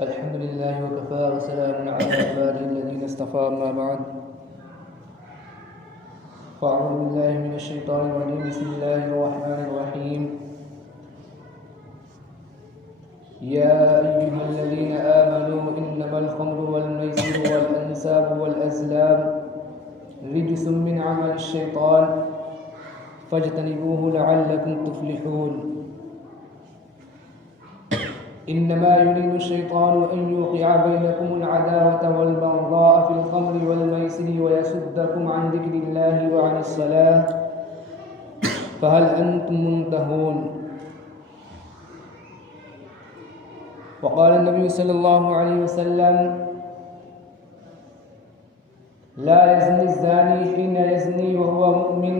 अल्हम्दुलिल्लाह वकफ़ा वस्सलामुन अला इबादिल्लज़ीना इस्तफ़ा अम्मा बअद फ़अऊज़ु बिल्लाहि मिनश शैतानिर रजीम बिस्मिल्लाहिर रहमानिर रहीम या अय्युहल्लज़ीना आमनू इन्नमल ख़म्रु वल मैसिरु वल अंसाबु वल अज़लामु रिज्सुम मिन अमलिश शैतान फ़ज्तनिबूहु लअल्लकुम तुफ़्लिहून। इन्नमा युरीदु शैतानु अन युक़िअ बैनकुमुल अदावत वल बग़ज़ाअ फ़िल ख़म्रि वल मैसिरि वयसुद्दकुम अन ज़िक्रिल्लाहि व अनिस सलाह फ़हल अंतुम मुंतहून। वक़ाल नबी सल्लल्लाहु अलैहि वसल्लम ला यज़्नी ज़ानी हीना यज़्नी व हुवा मुमिन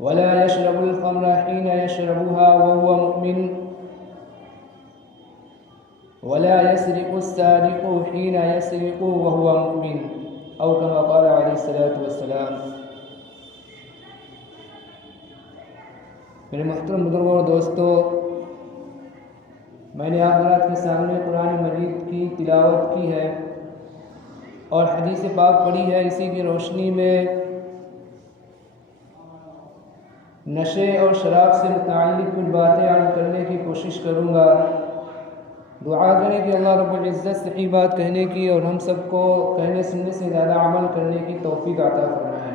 वला यशरबुल ख़म्रा हीना यशरबुहा व हुवा मुमिन वला यसरिक़ु सारिक़ु हीना यसरिक़ु व हुवा मुमिन औ कमा क़ाल अलैहिस्सलातु वस्सलाम। मेरे मोहतरम बुजुर्गों और दोस्तों, मैंने आप हज़रात के सामने कुरान मजीद की तिलावत की है और हदीस पाक पढ़ी है। इसी की रोशनी में नशे और शराब से मुताल्लिक़ कुछ बातें अर्ज़ करने की कोशिश करूँगा। दुआ करें कि अल्लाह रब्बुल इज़्ज़त सही बात कहने की और हम सबको कहने सुनने से ज़्यादा अमल करने की तौफ़ीक़ अता फरमाए।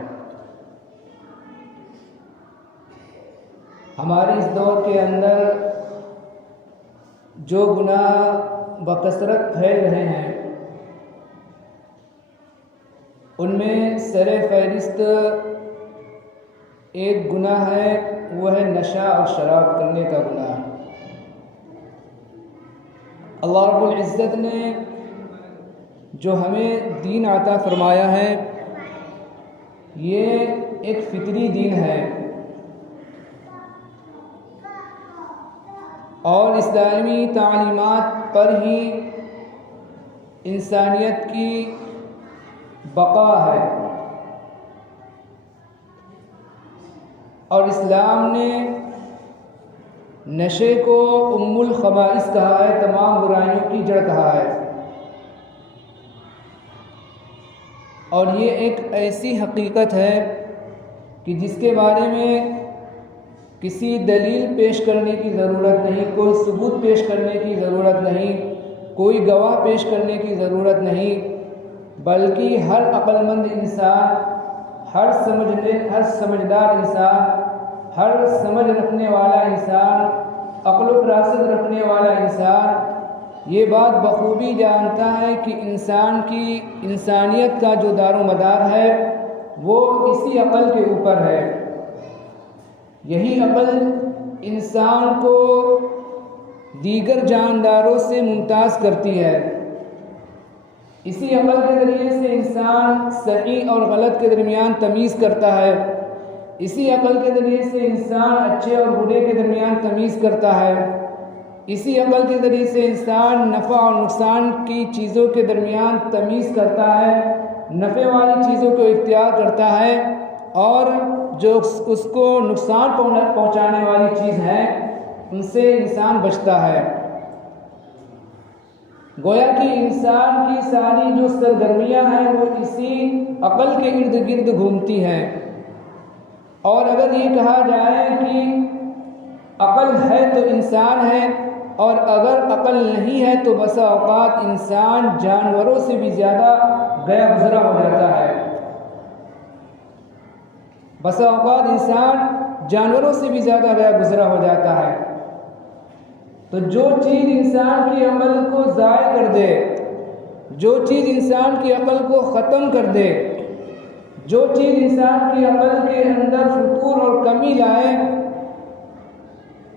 हमारे इस दौर के अंदर जो गुनाह बकसरत फैल रहे हैं, उनमें सरे फ़हरिस्त एक गुनाह है, वो है नशा और शराब करने का गुनाह। अल्लाह रब्बुल इज़्ज़त ने जो हमें दीन अता फ़रमाया है, ये एक फ़ितरी दीन है और इस्लामी तालीमात पर ही इंसानियत की बका है। और इस्लाम ने नशे को उम्मुल खबाइस कहा है, तमाम बुराइयों की जड़ कहा है। और ये एक ऐसी हकीकत है कि जिसके बारे में किसी दलील पेश करने की ज़रूरत नहीं, कोई सबूत पेश करने की ज़रूरत नहीं, कोई गवाह पेश करने की ज़रूरत नहीं, बल्कि हर अक्लमंद इंसान, हर समझदार इंसान, हर समझ रखने वाला इंसान, अक्ल फ़रासत रखने वाला इंसान ये बात बखूबी जानता है कि इंसान की इंसानियत का जो दारोमदार है वो इसी अक़ल के ऊपर है। यही अक़ल इंसान को दीगर जानदारों से मुमताज़ करती है। इसी अक़ल के ज़रिए से इंसान सही और गलत के दरमियान तमीज़ करता है। इसी अक़ल के ज़रिए से इंसान अच्छे और बुरे के दरमियान तमीज़ करता है। इसी अक़ल के ज़रिए से इंसान नफ़ा और नुकसान की चीज़ों के दरमियान तमीज़ करता है, नफ़े वाली चीज़ों को इख्तियार करता है और जो उसको नुकसान पहुँचाने वाली चीज़ है उनसे इंसान बचता है। गोया कि इंसान की सारी जो सरगर्मियाँ हैं वो इसी अक़ल के इर्द गिर्द घूमती हैं। और अगर ये कहा जाए कि अक़ल है तो इंसान है और अगर अक़ल नहीं है तो बसा औक़ात इंसान जानवरों से भी ज़्यादा गया गुज़रा हो जाता है। बसा औक़ात इंसान जानवरों से भी ज़्यादा गया गुज़रा हो जाता है। तो जो चीज़ इंसान की अक़ल को ज़ाय कर दे, जो चीज़ इंसान की अक़ल को ख़त्म कर दे, जो चीज़ इंसान की अक़ल के अंदर फुतूर और कमी लाए,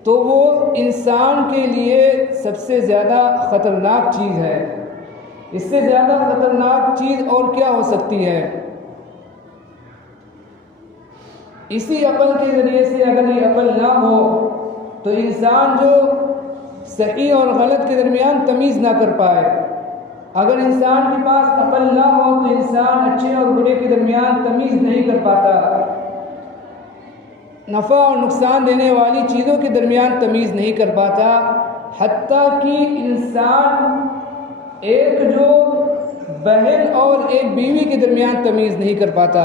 तो वो इंसान के लिए सबसे ज़्यादा ख़तरनाक चीज़ है। इससे ज़्यादा ख़तरनाक चीज़ और क्या हो सकती है। इसी अक़ल के ज़रिए से अगर ये अक़ल ना हो तो इंसान जो सही और गलत के दरमियान तमीज़ ना कर पाए। अगर इंसान के पास अक़ल ना हो तो इंसान अच्छे और बुरे के दरमियान तमीज़ नहीं कर पाता। नफ़ा और नुकसान देने वाली चीज़ों के दरमियान तमीज़ नहीं कर पाता। हत्ता कि इंसान एक जो बहन और एक बीवी के दरमियान तमीज़ नहीं कर पाता,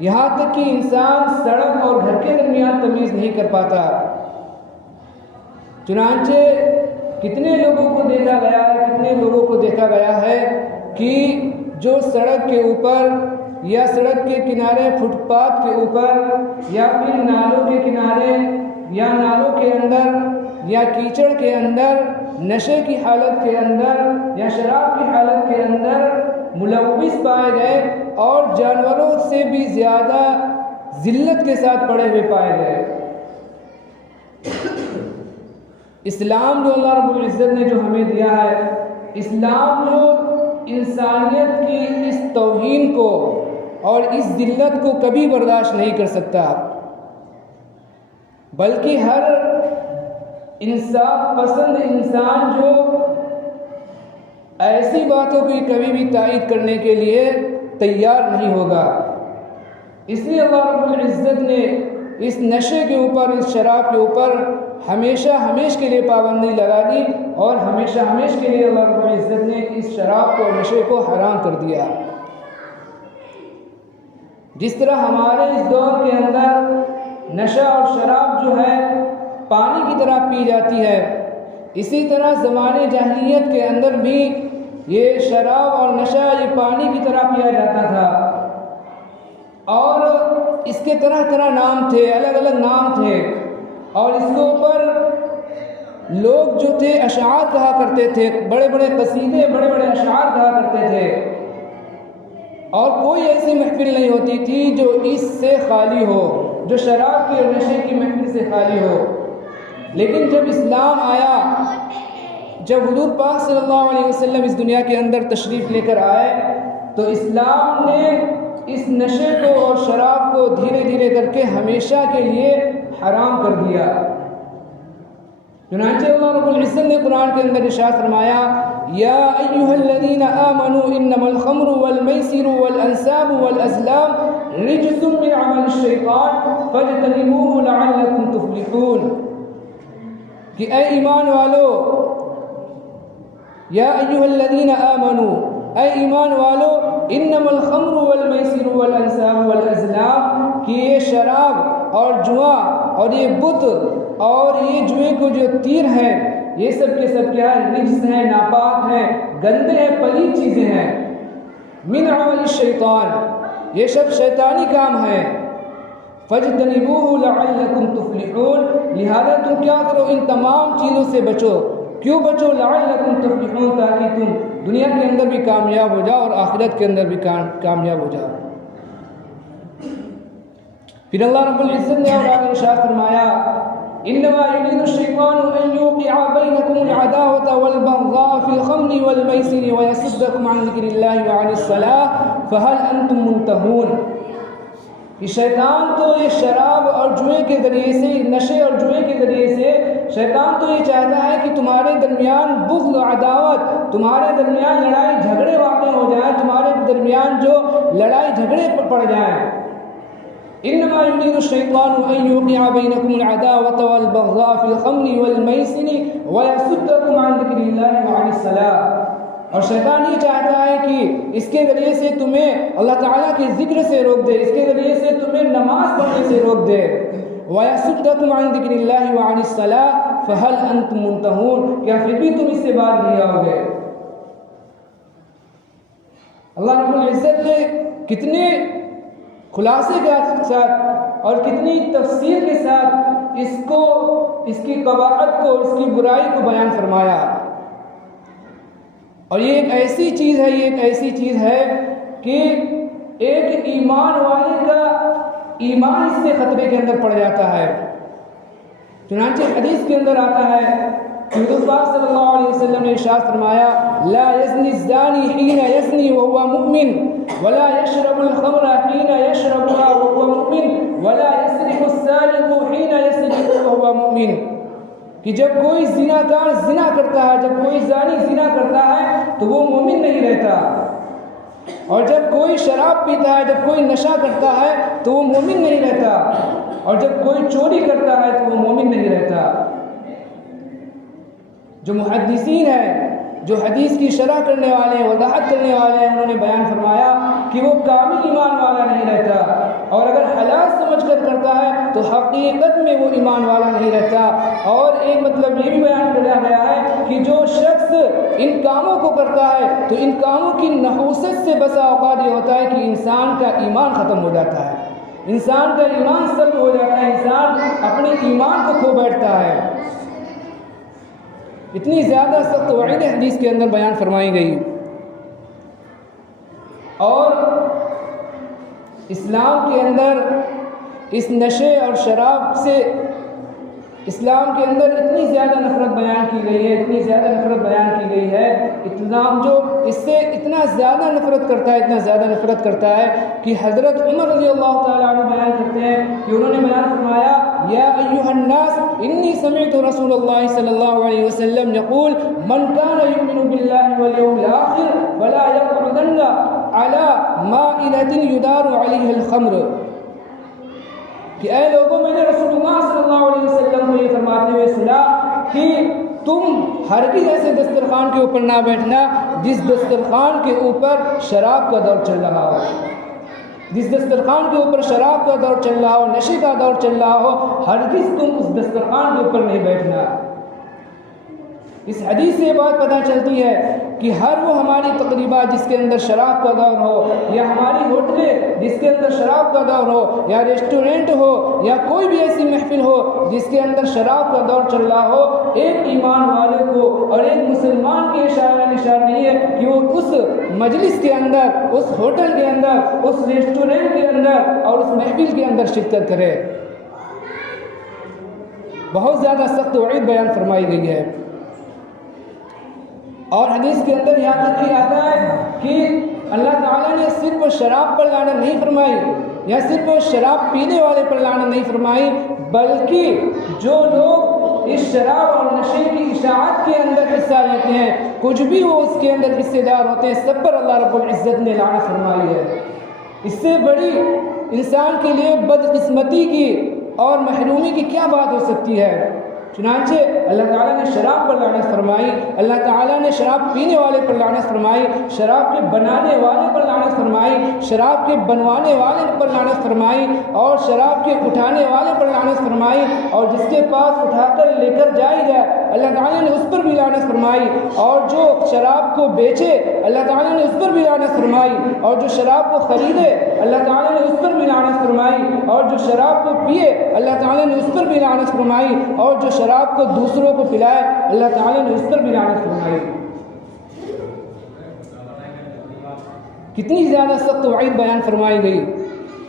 यहाँ तक कि इंसान सड़क और घर के दरमियान तमीज़ नहीं कर पाता। चुनांचे कितने लोगों को देखा गया है, कितने लोगों को देखा गया है कि जो सड़क के ऊपर या सड़क के किनारे, फुटपाथ के ऊपर या फिर नालों के किनारे या नालों के अंदर या कीचड़ के अंदर, नशे की हालत के अंदर या शराब की हालत के अंदर मुलव्विस पाए गए और जानवरों से भी ज़्यादा ज़िल्लत के साथ पड़े हुए पाए गए। इस्लाम जो अल्लाह रब्बुल इज़्ज़त ने जो हमें दिया है, इस्लाम जो इंसानियत की इस तौहीन को और इस ज़िल्लत को कभी बर्दाश्त नहीं कर सकता, बल्कि हर इंसाफ पसंद इंसान जो ऐसी बातों की कभी भी तायीद करने के लिए तैयार नहीं होगा। इसलिए अल्लाह रब्बुल इज़्ज़त ने इस नशे के ऊपर, इस शराब के ऊपर हमेशा हमेश के लिए पाबंदी लगा दी और हमेशा हमेश के लिए अल्लाह रब्बुल इज़्ज़त ने इस शराब को, नशे को हराम कर दिया। जिस तरह हमारे इस दौर के अंदर नशा और शराब जो है पानी की तरह पी जाती है, इसी तरह ज़माने जाहिलियत के अंदर भी ये शराब और नशा ये पानी की तरह पिया जाता था और इसके तरह तरह नाम थे, अलग अलग नाम थे और इसके ऊपर लोग जो थे अशार कहा करते थे, बड़े बड़े कसीदे, बड़े बड़े अशार कहा करते थे और कोई ऐसी महफिल नहीं होती थी जो इससे खाली हो, जो शराब की और नशे की महफिल से खाली हो। लेकिन जब इस्लाम आया, जब हुजूर पाक सल्लल्लाहु अलैहि वसल्लम इस दुनिया के अंदर तशरीफ़ लेकर आए, तो इस्लाम ने इस नशे को और शराब को धीरे धीरे करके हमेशा के लिए हराम कर दिया। चुनांचे अल्लाह रब्बुल इज़्ज़त ने कुरान के अंदर इरशाद फरमाया, या अय्युहल्लज़ीना आमनू इन्नमल खम्रु वल मैसिरु वल अंसाबु वल अज़लाम रिज्सुम मिन अमलिश शैतान फज्तनिबूहु लअल्लकुम तुफ्लिहून। कि ऐ ईमान वालो, या अय्युहल्लज़ीना आमनू, ऐ ईमान वालो, इन्नमल खम्रु वल मैसिरु वल अंसाबु वल अज़लाम, कि ये शराब और जुआ और ये बुत और ये जुए को जो तीर है, ये सब के सब क्या है? रिज्स हैं, नापाक हैं, गंदे हैं, पलीद चीज़ें हैं। मिन अमलिश शैतान, ये सब शैतानी काम है। फज्तनिबूहु लअल्लकुम तुफ्लिहून, लिहाजा तुम क्या करो, इन तमाम चीज़ों से बचो। क्यों बचो? लअल्लकुम तुफ्लिहून, ताकि तुम दुनिया के अंदर भी कामयाब हो जाओ और आखिरत के अंदर भी कामयाब हो जाओ। फिर अल्लाह रब्बुल इज़्ज़त ने और आगे इरशाद फरमाया, इन्नमा युरीदु शैतानु अन युक़िअ बैनकुमुल अदावता वल बग़ज़ा फिल खम्रि वल मैसिरि व यसुद्दकुम अन ज़िक्रिल्लाहि व अनिस सलाह फहल अंतुम मुंतहून। कि शैतान तो ये शराब और जुए के ज़रिए से, नशे और जुए के ज़रिए से शैतान तो ये चाहता है कि तुम्हारे दरमियान बुग़्ज़, अदावत, तुम्हारे दरमियान लड़ाई झगड़े वाक़ हो जाए, तुम्हारे दरमियान जो लड़ाई झगड़े पड़ जाएँ। इन्नमा युरीदु शैतानु अन युक़िअ बैनकुमुल अदावता वल बग़ज़ा फिल खम्रि वल मैसिरि व यसुद्दकुम अन ज़िक्रिल्लाहि व अनिस सलाह। और शैतान ये चाहता है कि इसके ज़रिए से तुम्हें अल्लाह ताला के ज़िक्र से रोक दे, इसके ज़रिए से तुम्हें नमाज पढ़ने से रोक दे। व यसुद्दकुम अन ज़िक्रिल्लाहि व अनिस सलाह फहल अंतुम मुंतहून, क्या फिर भी तुम इससे बाज नहीं आओगे? अल्लाह रब्बुल इज़्ज़त ने कितने खुलासे के साथ और कितनी तफसील के साथ इसको, इसकी कबाहत को, इसकी बुराई को बयान फरमाया। और ये एक ऐसी चीज़ है, ये एक ऐसी चीज़ है कि एक ईमान वाले का ईमान इससे ख़तरे के अंदर पड़ जाता है। चुनांचे हदीस के अंदर आता है कि हुज़ूर पाक सल्लल्लाहु अलैहि वसल्लम ने इरशाद फरमाया, ला यज़नी ज़ानी हीना यज़नी व हुवा मुमिन वला यशरबुल खम्रा हीना यशरबुहा व हुवा मुमिन वला यसरिक़ु सारिक़ु हीना यसरिक़ु व हुवा मुमिन। कि जब कोई ज़िनाकार ज़िना करता है, जब कोई ज़ानी ज़िना करता है तो वो मोमिन नहीं रहता, और जब कोई शराब पीता है, जब कोई नशा करता है तो वो मोमिन नहीं रहता, और जब कोई चोरी करता है तो वो मोमिन नहीं रहता। जो मुहद्दिसीन हैं, जो हदीस की शरह करने वाले हैं, वजाहत करने वाले हैं, उन्होंने बयान फरमाया कि वो कामिल ईमान वाला नहीं रहता, और अगर हलाल समझ कर करता है तो हकीकत में वो ईमान वाला नहीं रहता। और एक मतलब ये भी बयान किया गया है कि जो शख्स इन कामों को करता है तो इन कामों की नहूसत से बसा औकात ये होता है कि इंसान का ईमान ख़त्म हो जाता है, इंसान का ईमान सल्ब हो जाता है, इंसान अपने ईमान को खो बैठता है। इतनी ज़्यादा सख्त वईद हदीस के अंदर बयान फरमाई गई। और इस्लाम के अंदर इस नशे और शराब से इस्लाम के अंदर इतनी ज़्यादा नफ़रत बयान की गई है, इतनी ज़्यादा नफ़रत बयान की गई है, इस्लाम जो इससे इतना ज़्यादा नफ़रत करता है, इतना ज़्यादा नफ़रत करता है कि हज़रत उमर रज़ियल्लाहु ताला अन्हु बयान करते हैं कि उन्होंने बयान फरमाया, या अय्युहन्नास इन्नी समिअतु रसूलल्लाह सल्लल्लाहु अलैहि वसल्लम यक़ूल मन काना युमिनु बिल्लाहि वल यौमिल आखिर फला यक़उदन्ना अला माइदतिन युदारु अलैहिल खम्र। कि ऐ लोगों, मैंने रसूलुल्लाह सल्लल्लाहु अलैहि वसल्लम को ये फरमाते हुए सुना कि तुम हरगिज़ ऐसे दस्तरखान के ऊपर ना बैठना जिस दस्तरखान के ऊपर शराब का दौर चल रहा हो, जिस दस्तरखान के ऊपर शराब का दौर चल रहा हो, नशे का दौर चल रहा हो, हरगिज़ तुम उस दस्तरखान के ऊपर नहीं बैठना। इस हदीस से बात पता चलती है कि हर वो हमारी तकरीबात जिसके अंदर शराब का दौर हो, या हमारी होटलें जिसके अंदर शराब का दौर हो, या रेस्टोरेंट हो, या कोई भी ऐसी महफिल हो जिसके अंदर शराब का दौर चल रहा हो, एक ईमान वाले को और एक मुसलमान के इशारा निशान नहीं है कि वो उस मजलिस के अंदर, उस होटल के अंदर, उस रेस्टोरेंट के अंदर और उस महफिल के अंदर शिरकत करे। बहुत ज़्यादा सख्त वईद बयान फरमाई गई है। और हदीस के अंदर यहाँ तक कि आता है कि अल्लाह ताला ने सिर्फ शराब पर लानत नहीं फरमाई, या सिर्फ शराब पीने वाले पर लानत नहीं फरमाई, बल्कि जो लोग इस शराब और नशे की इशाअत के अंदर हिस्सा लेते हैं, कुछ भी वो उसके अंदर हिस्सेदार होते हैं, सब पर अल्लाह रब्बुल इज़्ज़त ने लानत फरमाई है। इससे बड़ी इंसान के लिए बदकिस्मती की और महरूमी की क्या बात हो सकती है। चुनांचे अल्लाह ताला ने शराब पर लानत फरमाई, अल्लाह ताला ने शराब पीने वाले पर लानत फरमाई, शराब के बनाने वाले पर लानत फरमाई, शराब के बनवाने वाले पर लानत फरमाई, और शराब के उठाने वाले पर लानत फरमाई, और जिसके पास उठाकर लेकर जाई जाए अल्लाह ताला ने उस पर भी लानत फरमाई, और जो शराब को बेचे अल्लाह ताला ने उस पर भी लानत फरमाई, और जो शराब को ख़रीदे अल्लाह ताला ने उस पर भी लानत फरमाई, और जो शराब को पिए अल्लाह ताला ने उस पर भी लानत फरमाई, और जो शराब को दूसरों को पिलाए अल्लाह ताला ने उस पर भी लानत फरमाई। कितनी ज़्यादा सख्त वईद बयान फरमाई गई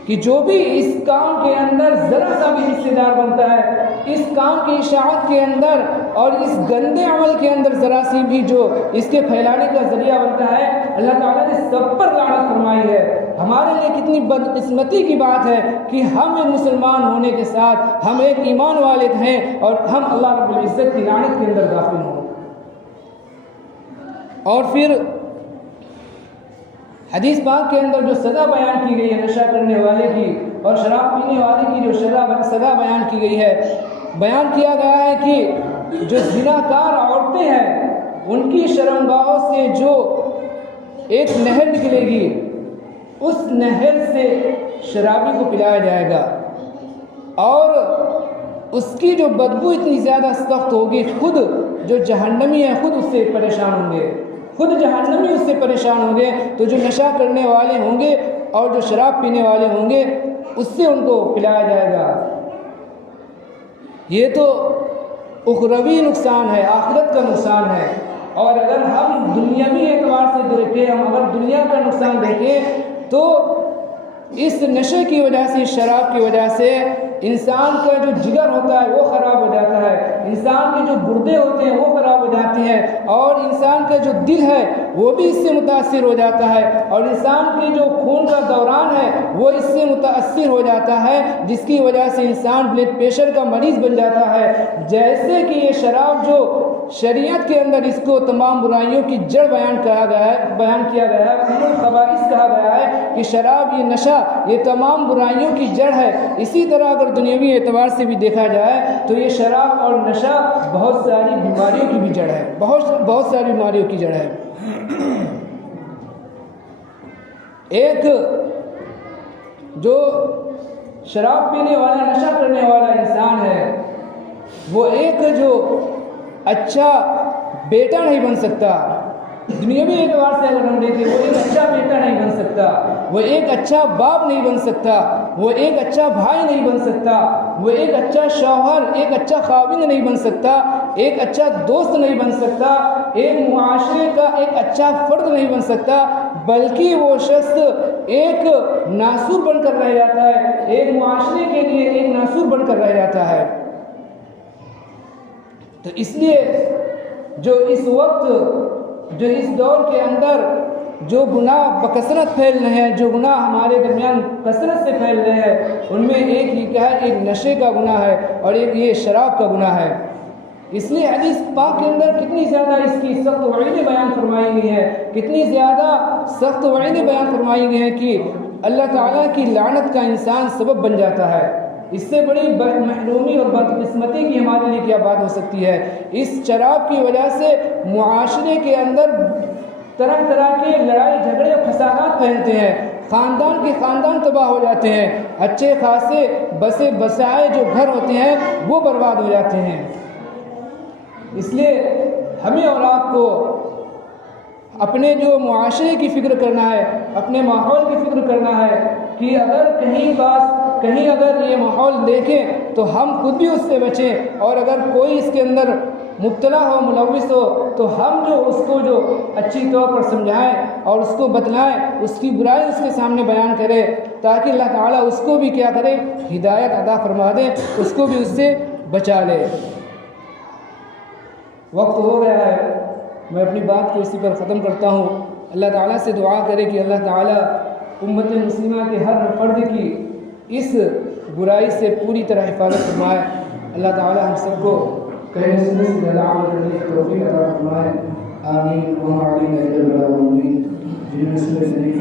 कि जो भी इस काम के अंदर ज़रा सा भी हिस्सेदार बनता है, इस काम की इशाअत के अंदर और इस गंदे अमल के अंदर ज़रा सी भी जो इसके फैलाने का ज़रिया बनता है, अल्लाह ताला ने सब पर लानत फरमाई है। हमारे लिए कितनी बदकिस्मती की बात है कि हम एक मुसलमान होने के साथ हम एक ईमान वाले हैं और हम अल्लाह रब्बुल इज़्ज़त की लानत के अंदर दाखिल हों। और फिर हदीस पाक के अंदर जो सज़ा बयान की गई है नशा करने वाले की और शराब पीने वाले की, जो सज़ा बयान की गई है, बयान किया गया है कि जो ज़िनाकार औरतें हैं उनकी शर्मगाहों से जो एक नहर निकलेगी, उस नहर से शराबी को पिलाया जाएगा, और उसकी जो बदबू इतनी ज़्यादा सख्त होगी, खुद जो जहन्नमी है खुद उससे परेशान होंगे, खुद जहन्नमी उससे परेशान होंगे। तो जो नशा करने वाले होंगे और जो शराब पीने वाले होंगे उससे उनको पिलाया जाएगा। ये तो उखरवी नुकसान है, आखिरत का नुकसान है। और अगर हम दुनियावी एतबार से देखें, हम अगर दुनिया का नुकसान देखें तो इस नशे की वजह से, शराब की वजह से इंसान का जो जिगर होता है वो ख़राब हो जाता है, इंसान के जो गुर्दे होते हैं वो ख़राब हो जाते हैं, और इंसान का जो दिल है वो भी इससे मुतासिर हो जाता है, और इंसान के जो खून का दौरान है वो इससे मुतासिर हो जाता है, जिसकी वजह से इंसान ब्लड प्रेशर का मरीज़ बन जाता है। जैसे कि ये शराब जो शरीयत के अंदर इसको तमाम बुराइयों की जड़ बयान किया गया है। उम्मुल खबाइस कहा गया है कि शराब, ये नशा, ये तमाम बुराइयों की जड़ है। इसी तरह अगर दुनियावी एतबार से भी देखा जाए तो ये शराब और नशा बहुत सारी बीमारियों की भी जड़ है, बहुत सारी बीमारियों की जड़ है। एक जो शराब पीने वाला, नशा करने वाला इंसान है, वो एक जो अच्छा बेटा नहीं बन सकता। दुनियावी एतबार से अगर हम देखें, वो एक अच्छा बेटा नहीं बन सकता, वो एक अच्छा बाप नहीं बन सकता, वो एक अच्छा भाई नहीं बन सकता, वो एक अच्छा शौहर, एक अच्छा खाविंद नहीं बन सकता, एक अच्छा दोस्त नहीं बन सकता, एक मुआशरे का एक अच्छा फ़र्द नहीं बन सकता, बल्कि वो शख्स एक नासूर बनकर रह जाता है, एक मुआशरे के लिए एक नासूर बनकर रह जाता है। तो इसलिए जो इस वक्त, जो इस दौर के अंदर जो गुनाह बकसरत फैल रहे हैं, जो गुनाह हमारे दरमियान कसरत से फैल रहे हैं, उनमें एक ही क्या है, एक नशे का गुनाह है और एक ये शराब का गुनाह है। इसलिए हदीस पाक के अंदर कितनी ज़्यादा इसकी सख्त वईदें बयान फरमाई गई है, कितनी ज़्यादा सख्त वईदें बयान फरमाई गई हैं कि अल्लाह ताला की लानत का इंसान सबब बन जाता है। इससे बड़ी महरूमी और बदकिस्मती की हमारे लिए क्या बात हो सकती है। इस शराब की वजह से मुआशरे के अंदर तरह तरह के लड़ाई झगड़े और फसादात फैलते हैं, ख़ानदान के ख़ानदान तबाह हो जाते हैं, अच्छे खासे बसे बसाए जो घर होते हैं वो बर्बाद हो जाते हैं। इसलिए हमें और आपको अपने जो मुआशरे की फ़िक्र करना है, अपने माहौल की फ़िक्र करना है कि अगर कहीं अगर ये माहौल देखें तो हम खुद भी उससे बचें, और अगर कोई इसके अंदर मुब्तला हो, मुलव्विस हो, तो हम जो उसको जो अच्छी तौर पर समझाएं और उसको बतलाएं, उसकी बुराई उसके सामने बयान करें, ताकि अल्लाह ताला उसको भी क्या करे, हिदायत अता फरमा दे, उसको भी उससे बचा ले। वक्त हो गया है, मैं अपनी बात को इसी पर ख़त्म करता हूँ। अल्लाह ताला से दुआ करें कि अल्लाह ताला उम्मत मुस्लिमा के हर फ़र्द की इस बुराई से पूरी तरह हिफाजत फरमाए। अल्लाह ताला हम सबको कहने सुनने से ज़्यादा अमल करने की तौफीक अता फरमाए। आमीन। व मा अलैना इल्ला अल मुबीन। जिन्होंने सुने से नहीं